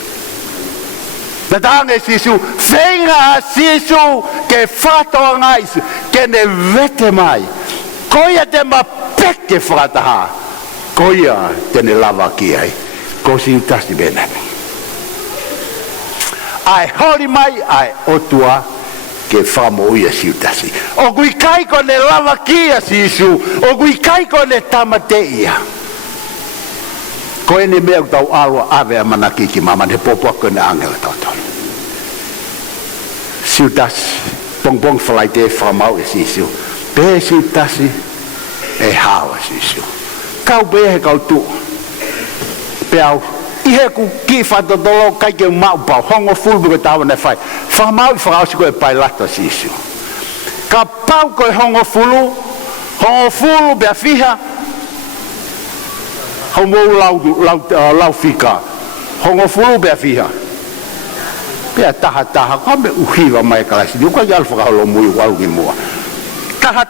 Natange sisu whenga sisu ke whatoa ngaisu ke ne vete mai ko ia te mapeke whakataha ko ia tene lava ki ai ko siutasi benami ai hori mai ai otua ke whamo ia siutasi o kui kai ko ne lava ki a sisu o kui kai ko ne tamate ia ko ene mea tau alua ave a manaki ki mama ne popua ko ne angela tautou siutasi pong whalai te whamau e sisu pe siutasi e hawa sisu kau pe he kau tu pe au ihe ku ki whatotolo kai ke mau pau hongo fulbu ke tawa ne whai whamau I whakausi ko e pai lata sisu ka pau ko e hongo fulu bea fiha hau mou lau fika hongo fulu bea fiha pea taha ka me uhiwa mai kalasi ni ka yal whakaholo mui walu ki mua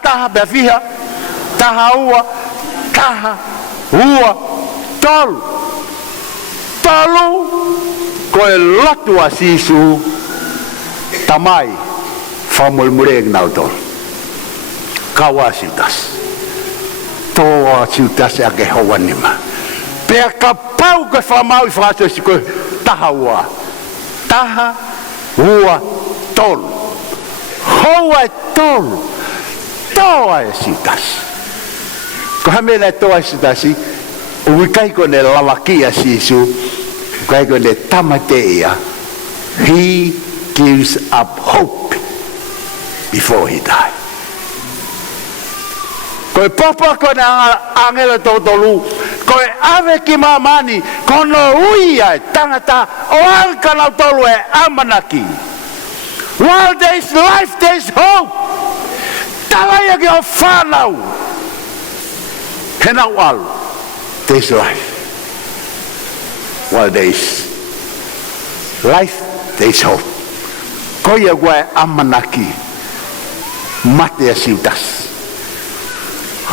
taha bea fiha taha ua tolu ko e latu a sisu tamai whamulmure e nau tolu kawa siutasi toa siutasi a ke hoa nima pea ka pau ke whamau I whakato si koe taha ua tolu hoa e tolu toa e siutasi ko hamena e toa e siutasi ui kai ko ne lavaki a sisu kai ko ne tamate ia he gives up hope before he died ko e popa ko ne angela totolu ko e ave ki mamani ko no uia e tangata o alka nau tolu e amanaki while there is life there is hope talaya ki o whanau he nau alu there is life while there is life there is hope ko ia guai amanaki mate a siutas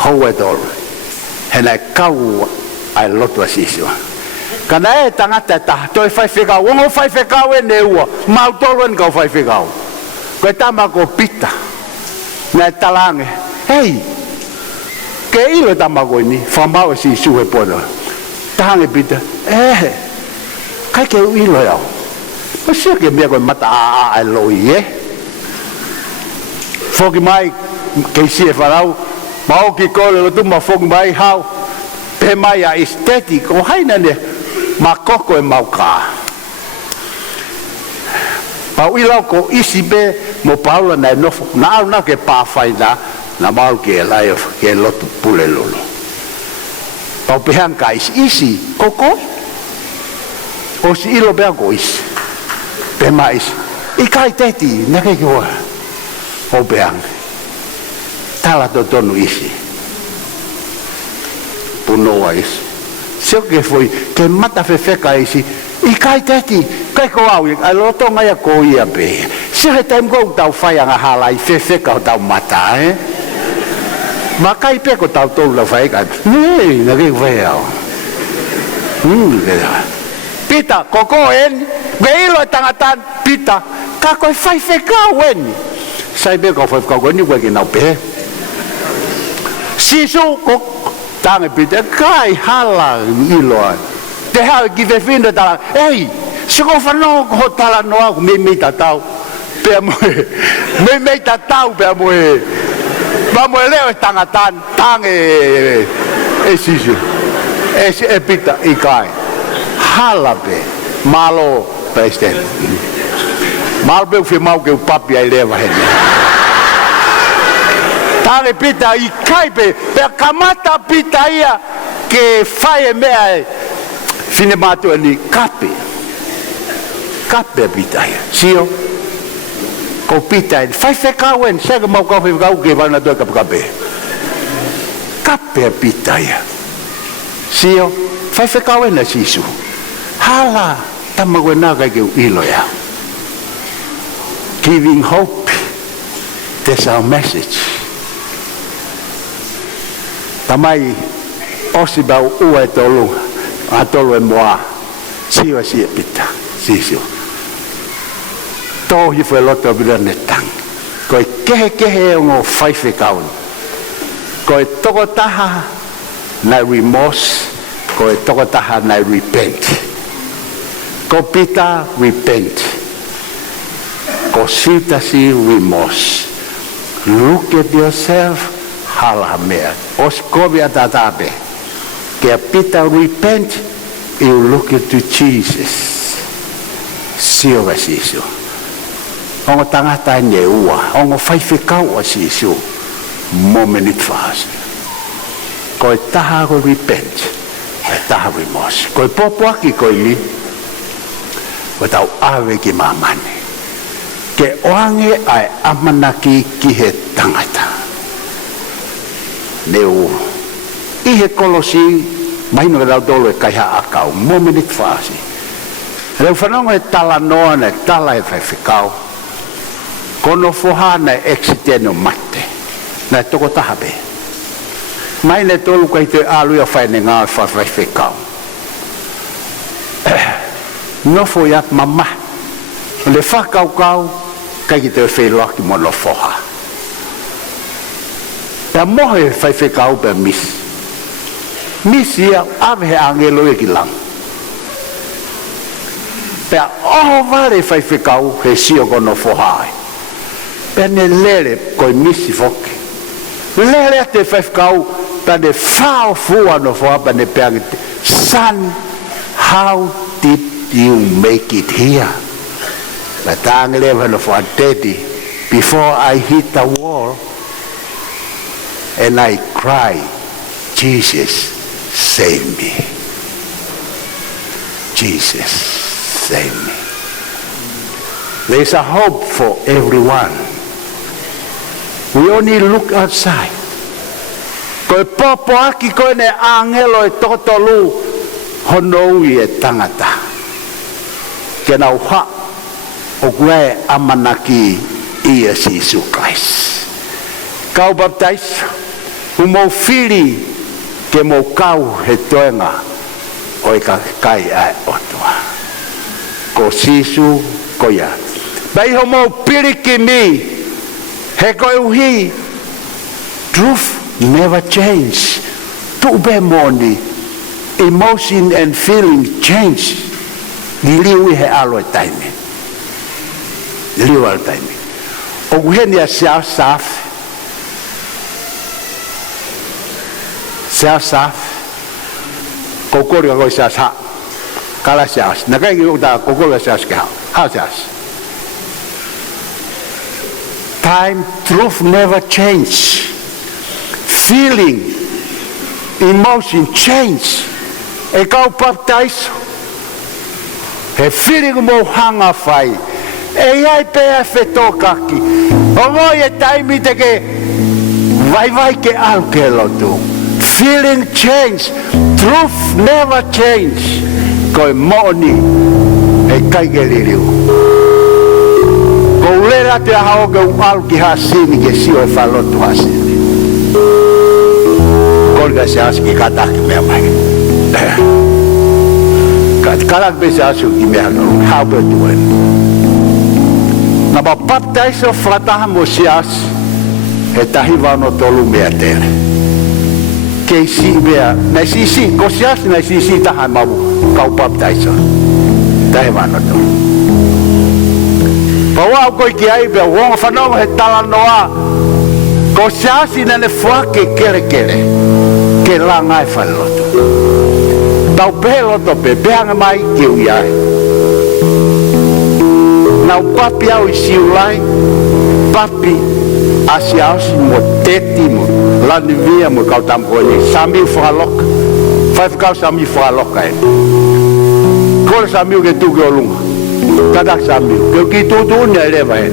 hau e tolu hena kau ai lotu a sisua kana e tangata taha toi faifekau ongo faifekau e ne ua mau tolu en kau faifekau koe tama ko pita na talange hei ke ilo tamako ini whamau e si suhe pono tahange pita kai ke ilo yau ma sia ke mea koe mata a loi foki mai ke si e wharau ma oki kore lo tuma foki mai hau pe mai a estetik o haina ne makoko e mauka. Pau ilau ko isi be mo Paula na nofo na au na ke pafaina na mau ke lai ke lotu pule lolo. Pau pehan ka isi koko o si ilo bea ko isi pe mais ikai teti na ke koa o pehan tala to tonu isi punoa isi seo ke foi ke mata fefeka isi ikai teti kai ko au ai lo Tonga ia ko ia be se he time go tau fai anga hala I fefeka tau mata makai pe ko tau tolu la fai ka nei na ke vai au pita koko en geilo tangatan pita ka ko Faifekau en sai be ko Faifekau ni wa ke na pe sisu ko tange pita kai hala ilo te ha give finda ta ei se ko fano ko tala no aku me tatau pe mo me tatau pe mo vamos leo tangatan tange sisu epita ikai halabe malo president malbe fi mau ke papi ai leva hen tale pita ikai pe kamata pita ia ke fai me fine mato ni kape pita ia sio ko pita Faifekau en sega mau ka Faifekau ke bana do kape pita ia sio Faifekau en sisu hala tamagwena ka ke ilo ya giving hope, that's our message. Tamai osiba ua tolu atolu moa siwa si pita sisio to hi foi loto bila netang ko kehe ngo Faifekau ko Tongatapu na remorse ko Tongatapu na repent ko pita repent ko sita si remorse. Look at yourself halamea oskobi atatabe ke pita repent you look into Jesus sio vasisio ongo tangata neua ongo Faifekau asisio moment it fast ko taha ko repent taha remorse ko popoaki ko ni watau ave ki mamane ke oange ai amanaki ki he tangata neu I he kolosi maino ke tolo e kaiha akau moment fasi reu whanonga e tala noa na tala e Faifekau kono foha na exiteno mate na toko tahabe mai ne tolu kai te alu ia whaine ngā Faifekau nofo yak mama le whakaukau kai ki te whelaki mono foha ta mohe Faifekau pe misi ia ave he angelo e ki lang pe oho vale Faifekau he sio kono foha pe ne lele koi misi foke lele te Faifekau pe ne whao fua no foha pe ne pe son how did you make it here but angelo no foha daddy before I hit the wall and I cry Jesus save me. Jesus, save me. There's a hope for everyone. We only look outside. Koe popo aki koe ne angelo e totolu honoi e tangata. Ke nau ha o kue amanaki ia Jesus Christ. Kau baptize, umo fili ke mo kau he toenga o e kai ai otua ko sisu ko ya bai ho mo piriki mi he ko uhi truth never change tu be moni emotion and feeling change liu he alo time liu al time o guhenia saf Siasa kokori ko siasa Kala sias. Nakai uta kokola sias ka. How sias? Time, truth never change. Feeling, emotion change. E kau baptize. He feeling mo hanga fai. E ai pea fetokaki. O ngoi e taimi te ke vai ke alke lotu. Feeling change. Truth never change. Koe moni e kaike liriu. Ko lera te hao ke alki hasini ke sio e falotu hasini. Kolga se aski kataki mea mai. Kalak be se asu ki mea no. How be tuen. Na ba baptize o frataha mo sias e tahi wano tolu mea tere. Kei si mea, na si, ko sias na si taha mabu kau baptize o. Tahi wano tolu. Paua au koi ki ai bea wonga whanonga he tala noa. Ko sias ina ne fuake kere ke la ngai whaloto. Tau pehe loto pe behanga mai ki ui ai. Nau papi au I siulai, papi asi ausi mo teti mo, lani via mo kau tampo ni, samiu whakaloka, Faifekau samiu whakaloka e. Kore samiu ke tuke o lunga, katak samiu, ke ki tutu unia e lewa e.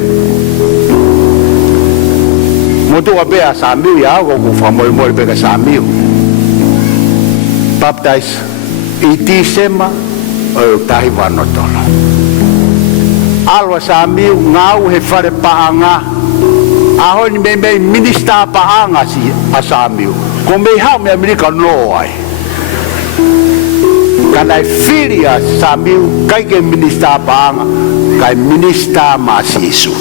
Mo tuka bea samiu ya au koku whamorimori peka samiu. Baptize, I tisema o tahi wanotola. Alwa samiu ngau he whare paanga. Aho ni mei minista paanga si a samiu. Ko mei hao me Amerika no ai. Kanai whiri a samiu kai ke minista paanga. Kai minista masisu.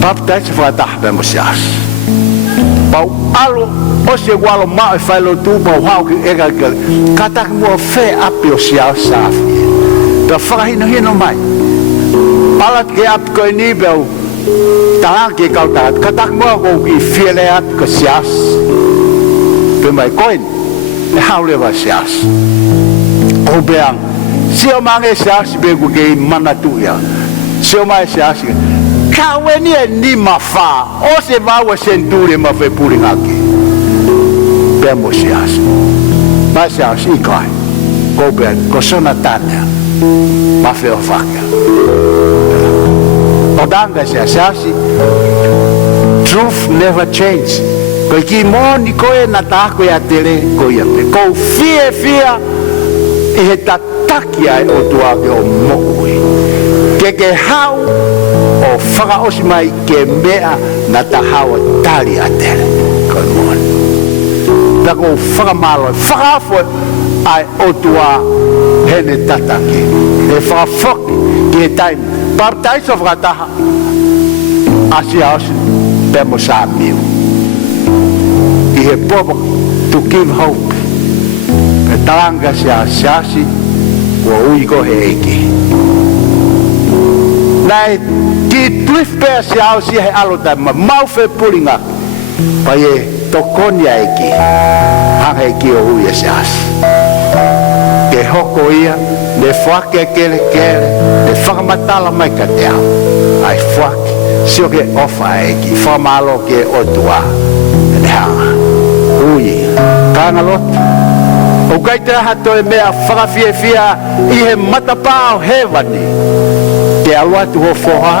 Baptize Fakatahataha mo sias. Pau alo o se walo ma e whaelo tu pau hao ki ega kele katak mua whe api o siao safi pia whakahino hino mai palat ke api koe ni beu talang ke kau tahat katak mua kou ki whiele api ka sias pia mai koen e hao lewa sias o beang sio mange sias begu ke mana tu ya sio mai sias kawe ni e ni mawha o se wawa senturi ma whe puri ngaki pia mo sias ma sias I kai ko pia ko Sonatane ma whe o Vaka o danga sias truth never change ko ki moni koe na tako ya tere ko ia pe ko fia I he tataki ai o tuake o moui ke hau o whaka osi mai ke mea na tahawa tali atele koe moni tako whaka malo whaka afo ai otua hene tataki e whaka whoki ki he taimi baptize o Fakataha asi aosi pe mo sa miu I he popo to give hope e talanga siasi ua ui ko he eki Nai ki tuif pea si au si he alo taima mau whe puringa pa ye tokonia eki hanga eki o hui e sias ke hoko ia le whake kele le whakamatala mai ka te au ai whake sio ke ofa eki whamalo ke otua le hanga hui kanga lotu o kai te hato e mea whakawhiewhia I he matapao hewani te alua tu ho foha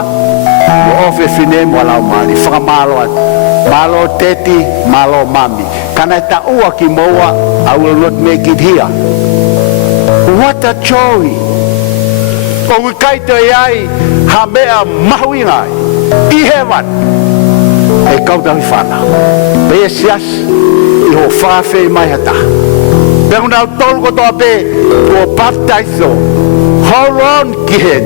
o ofe fine mo lau mali whakamalo atu malo teti malo mami kana ta ua ki moa I will not make it here what a joy o kai te iai ha mea mahuingai I heaven e kauta whana pe e sias I ho whawhi mai hata pe kuna tolu kotoa pe o baptize hold on kid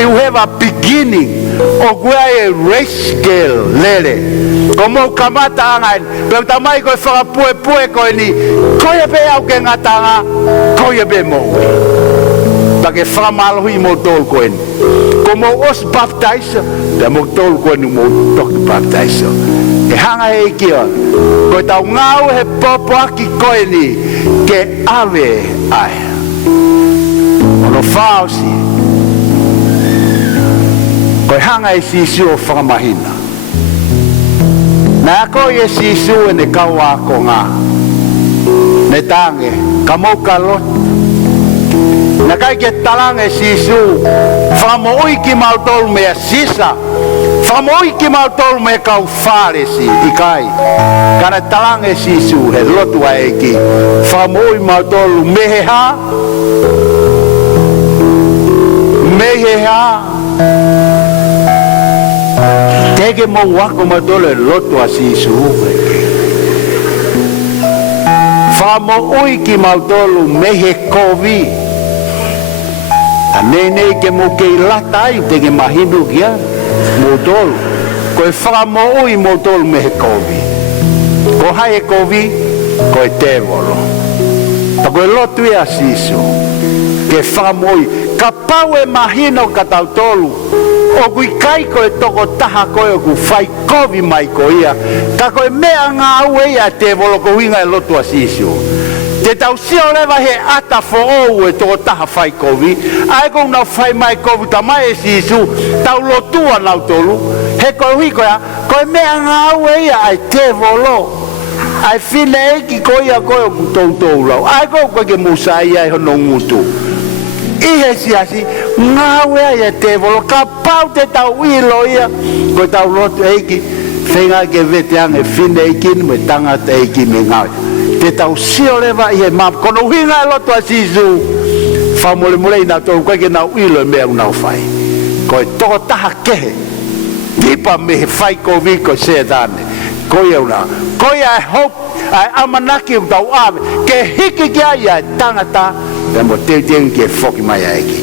you have a beginning o where a race scale lele como kamata angan pero tamai ko whakapue ko ni koia pe au ke ngatanga koia pe mo pake whakamalohi mo tol ko en como os baptize Te mo tolu ko ni mo toki baptizo. E hanga e kia. Ko tau ngau he popo aki koe ni ke ave ai. Ono fausi. Ko hanga e sisu o whakamahina. Na ko e sisu e ne kaua ko ngā. Ne tange, ka mau ka lot. Na kai ke talange sisu, whakamoi ki mautolu mea sisa, whakamoi ki mautolu mea kau whāresi i kai. Kana talange sisu he lotu a eki, whakamoi mautolu meheha, teke mo wako mautolu he lotu a sisu. Whakamoi ki mautolu mehe kovi. Nene ke mo ke lata i te ke mahinu kia motolu ko e whakamoi motolu me he kovi ko hai e kovi ko e tevolo ta ko e lotu e asiso ke whakamoi ka pau e mahino ka tautolu o kui kai ko e toko taha koe o ku whai kovi mai ko ia ka ko e mea ngā ue ia tevolo ko winga e lotu asiso te tau sio lewa he ata fo ou e toko taha whai kovi ai kou nau whai mai kovi ta mai e sisu tau lotua nau tolu he koe hui koea koe mea ngā ue ia ai te volo ai whine eki koe ia koe o ku tautou lau ai kou koe ke musa ia e hono ngutu i he siasi ngā ue ia te volo ka pau te tau ilo ia koe tau lotu eki whenga ke vete ange whine eki me tangata eki me ngāi te tau sio lewa i he mam kono hinga e loto a sisu whamole mole i nā tōru koe ke nau ilo e mea unau whai koe toko taha kehe tipa me he whai kovi ko se dane koe una koe ai hope ai amanaki u tau ave ke hiki kia ia e tangata e mo te ke whoki mai a eki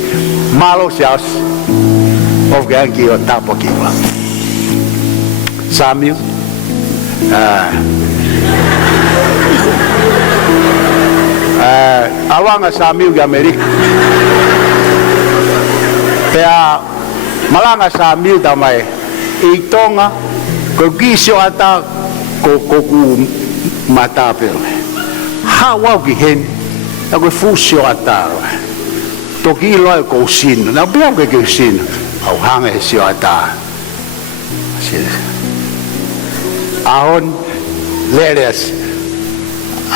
malo se as of ke anki o tapo kiwa Samuel awanga Samuel ki Amerika pea malanga Samuel tamai i Tonga ko kisio ata ko ku mata pele ha wau ki hen na ko fusio ata to ki lo ko sin na bia ko sin au hanga e sio ata ahon leres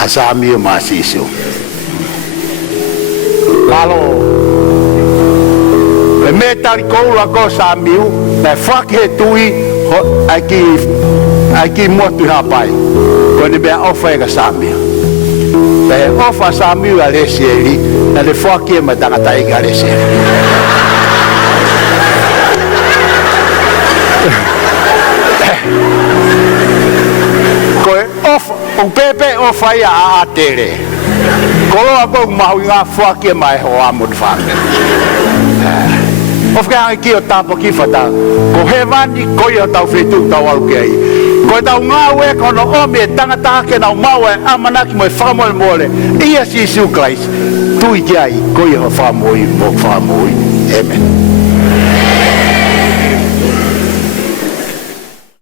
asami masiso lalo le metal ko la cosa miu me fake tui aki motu hapai ko ne be ofa ga sami be ofa sami la leseri na le fake ma tangata ga leseri ko ofa un pepe ofa ya a tere kolo ako mahui nga fake mai ho amod fake of ka ki o tapo ki fata ko hevani ko yo tau fetu tau au kei ko tau ngawe ko no ome tangata ke na mawe amanaki mo famol mole ia si su Christ tu iai ko yo famoi mo famoi amen